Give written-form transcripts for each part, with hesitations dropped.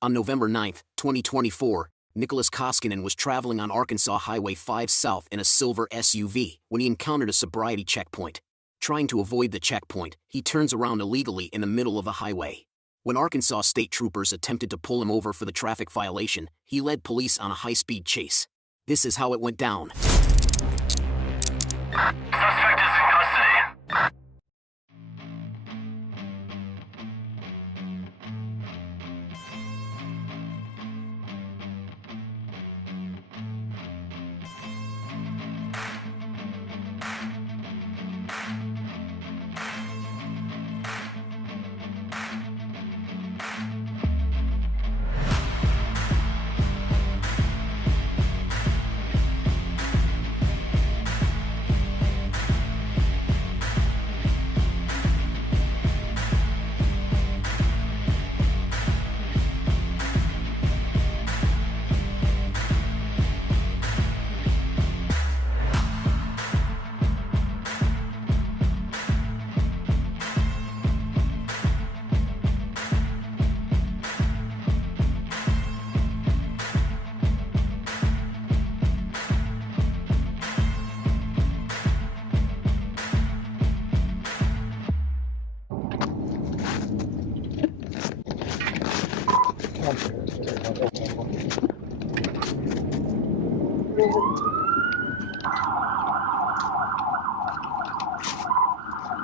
On November 9, 2024, Nicholas Koskinen was traveling on Arkansas Highway 5 South in a silver SUV when he encountered a sobriety checkpoint. Trying to avoid the checkpoint, he turns around illegally in the middle of a highway. When Arkansas state troopers attempted to pull him over for the traffic violation, he led police on a high-speed chase. This is how it went down. Suspect is in custody.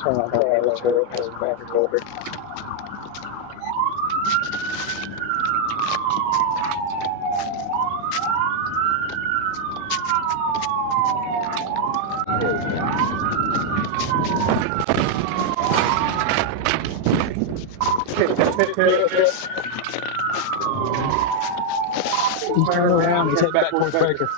Turn on let's go back over. He's turning around, he's heading back towards Baker.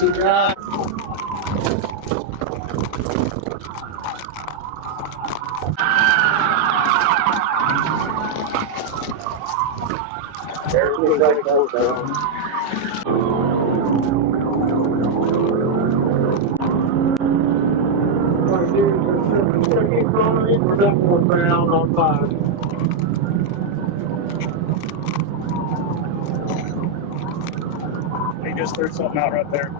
TVI. Everything goes down. We're definitely down on 5. He just threw something out right there.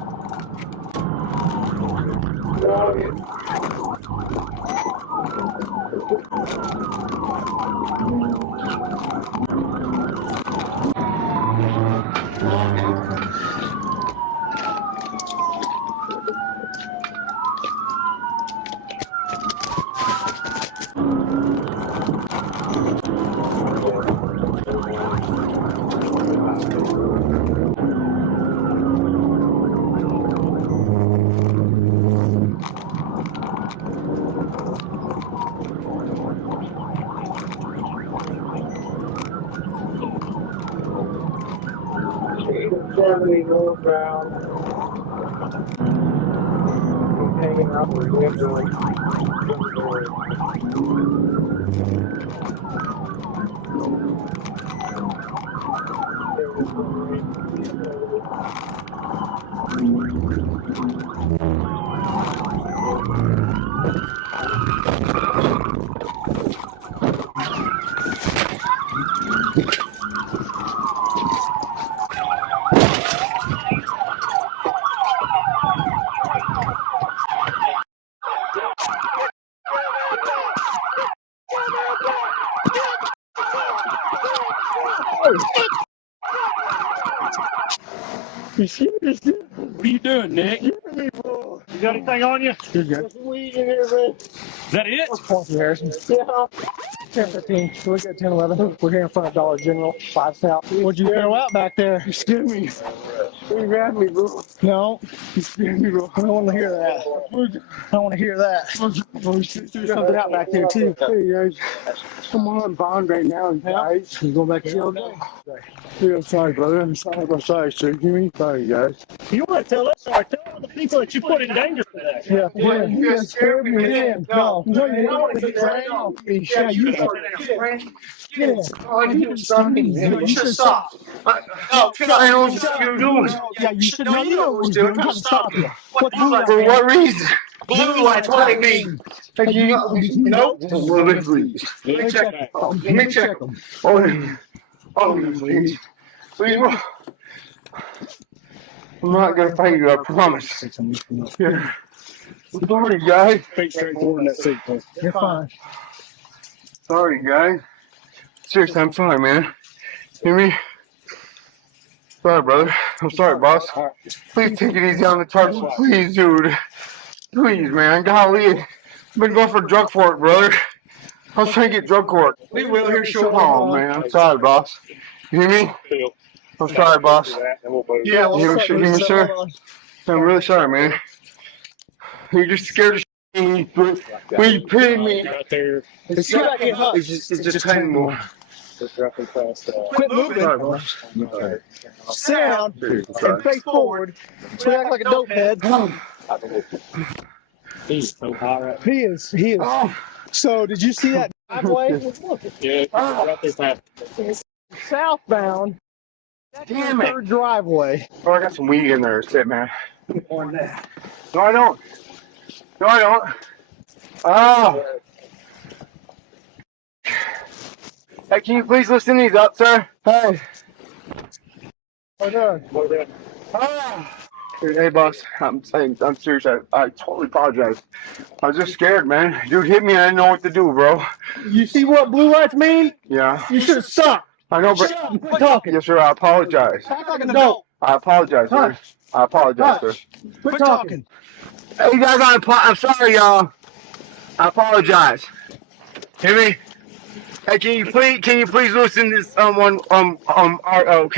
Northbound. Hanging out with you doing, Nick? You got anything on you? Good, good. Is that it? Sponsor Harrison. Yeah. 10-15. We got 10-11. We're here in front of Dollar General, 5 South. What'd you throw out back there? You scared me. You grabbed me, bro. No. You scared me, bro. I don't want to hear that. I don't want to hear that. There's something out back there, too. Hey, guys. I'm on bond right now, guys. You going back to jail again? Yeah, I'm sorry, brother. I'm sorry. I'm sorry, sir. Give me sorry, guys. You want to tell us? Or tell all the people that you put in danger today. Yeah, you guys scared me again. No, you don't want to get right off me. Yeah, you should stop. No, I know what you're doing. Yeah, you should know. You know what you're doing. I'm trying to stop you. What For what reason? Blue lights, what do they mean? Nope. Let me please. Let me check them. Please. Please, bro. I'm not gonna fight you, I promise. Here. Sorry, guys. Fake straightforward in that seat, please. You're fine. Sorry, guys. Seriously, I'm sorry, man. Hear me? Sorry, brother. I'm sorry, boss. Please take it easy on the charges. Please, dude. Please, man. Golly. I've been going for drug court, brother. I was trying to get drug court. We will hear show home, man. I'm sorry, boss. You hear me? I'm sorry, boss. Yeah, You hear me, sir? I'm really sorry, man. You're just scared of shit. When you pay me, Right there. it's just time more. Quit moving. Sorry, boss. Sit down and face forward. So we act like a dope head. He's so high right He is. So did you see that driveway? Yeah, right there. Southbound. Damn it. Third driveway. Oh, I got some weed in there. Sit, man. No, I don't. No, I don't. Oh. Hey, can you please listen these up, sir? Hey. Hold on. Ah. Hey, boss. I'm serious. I totally apologize. I was just scared, man. Dude hit me and I didn't know what to do, bro. You see what blue lights mean? Yeah. You should have stopped. I know, but Shut up and quit talking. yes, sir. I apologize. Act like an adult. I apologize, sir. Hush. I apologize, sir. Hush. Quit talking. Hey, you guys, I'm sorry, y'all. I apologize. Hear me? Hey, can you please loosen this handcuff,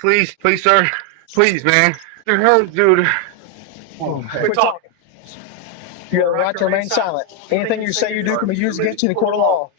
please, sir, please, man. It hurts, dude. Quit talking. You have the right to remain silent. Anything you say you do can be used against you in the court of law.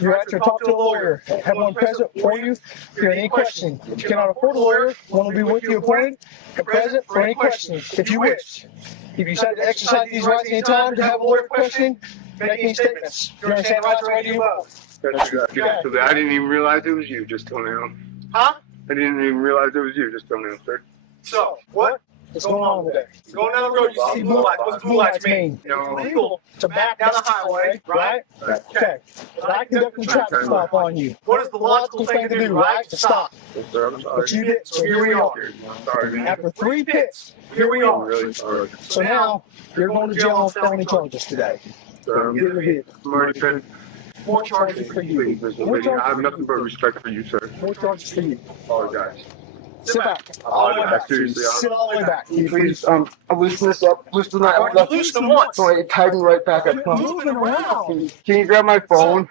You're right to talk to a lawyer. Have one present for you if you have any questions. If you cannot afford a lawyer, one will be with you appointed and present for any questions if you wish. If you decide to exercise these rights any time to have a lawyer questioning, make any statements. You understand rights are ready to you both. I didn't even realize it was you just till now. Huh? I didn't even realize it was you just till now, sir. So, what? What's going on today? You're going down the road, you see blue lights. What's blue lights mean? No. It's illegal to back down the highway, right? Okay. But I conducted a traffic stop on you. What is the logical thing to do, right? To stop. Yes, sir, I'm sorry. But you did, so here we are. I'm sorry, man. After 3 pits, here we I'm are. really sorry. So now, you're going to jail on felony charges today. Sir, Get in the vehicle. I'm already finished. More charges for you. Please, listen, More lady, I have charges, nothing but respect for you, sir. more charges for you. Apologize. Sit back. All the way back. Seriously, Sit all the way back. please, loosen this up. Loosen that. Loosen what? So it tightened right back up. Moving around. Can you grab my phone?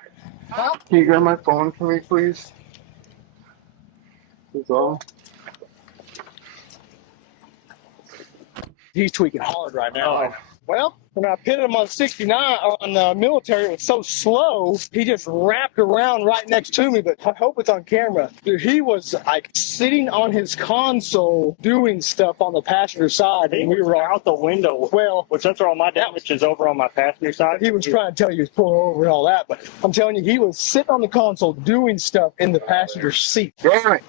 Huh? Can you grab my phone for me, please? That's all. He's tweaking hard right now. Well, when I pitted him on 69 on the military, it was so slow, he just wrapped around right next to me, but I hope it's on camera. Dude, he was like sitting on his console doing stuff on the passenger side, and we were out the window. well, Which that's where all my damage is over on my passenger side. he was trying to tell you he was pulling over and all that, but I'm telling you, he was sitting on the console doing stuff in the passenger seat. Damn it.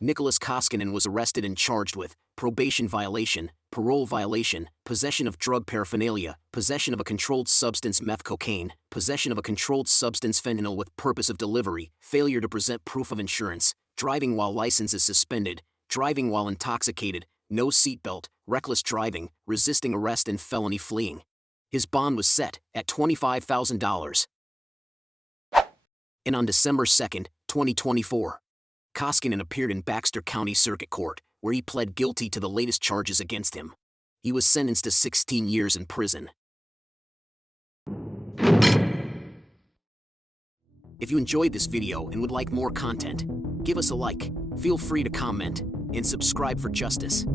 Nicholas Koskinen was arrested and charged with probation violation, parole violation, possession of drug paraphernalia, possession of a controlled substance meth cocaine, possession of a controlled substance fentanyl with purpose of delivery, failure to present proof of insurance, driving while license is suspended, driving while intoxicated, no seatbelt, reckless driving, resisting arrest and felony fleeing. His bond was set at $25,000. And on December 2nd, 2024, Koskinen appeared in Baxter County Circuit Court, where he pled guilty to the latest charges against him. He was sentenced to 16 years in prison. If you enjoyed this video and would like more content, give us a like, feel free to comment, and subscribe for justice.